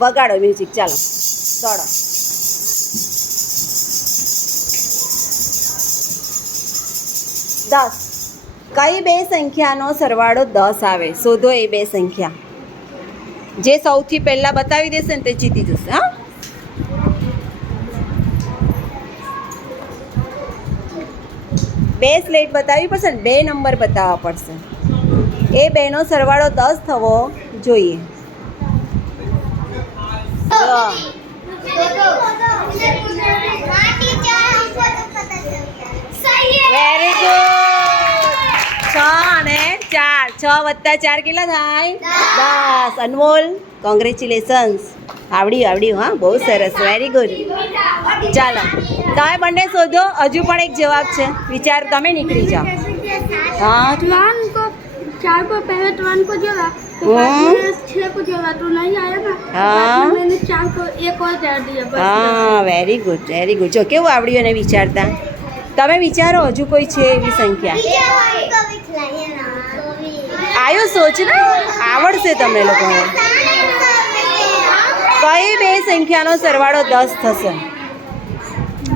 વગાડો મ્યુઝિક ચાલો. દોડો દસ. કઈ બે સંખ્યાનો સરવાળો દસ આવે? શોધો એ બે સંખ્યા. જે સૌથી પહેલાં બતાવી દેશે ને તે જીતી જશે, હા? બે સ્લેટ બતાવવી પડશે ને બે નંબર બતાવવા પડશે. એ બેનો સરવાળો દસ થવો જોઈએ. જો. વેરી ગુડ છ અને ચાર. છ વત્તા ચાર કેટલા થાય? દસ. અનમોલ કોંગ્રેચ્યુલેશન્સ આવડ્યું આવડ્યું હા, બહુ સરસ. વેરી ગુડ ચાલો, તમે બંને શોધો. હજુ પણ એક જવાબ છે. વિચાર, તમે નીકળી જાઓ. हाँ હા. વેરી ગુડ વેરી ગુડ જો કેવું આવડ્યું એને વિચારતા? તમે વિચારો હજુ કોઈ છે એવી સંખ્યા? આવ્યો સોચ ને આવડશે તમને લોકો કઈ બે સંખ્યાનો સરવાળો દસ થશે?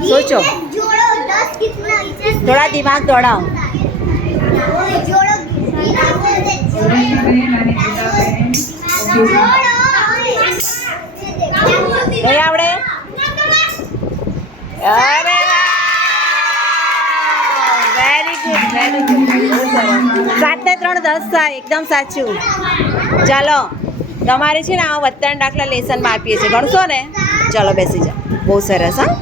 સોચો. થોડા દિમાગ દોડાવો. નહીં આવડે? અરે વેરી ગુડ વેરી ગુડ સાત ત્રણ દસ થાય, એકદમ સાચું. ચાલો, તમારે છે ને આ વત્તરણ દાખલા લેસનમાં આપીએ છીએ. ગણશો ને? ચાલો, બેસી જાઓ. બહુ સરસ, હા.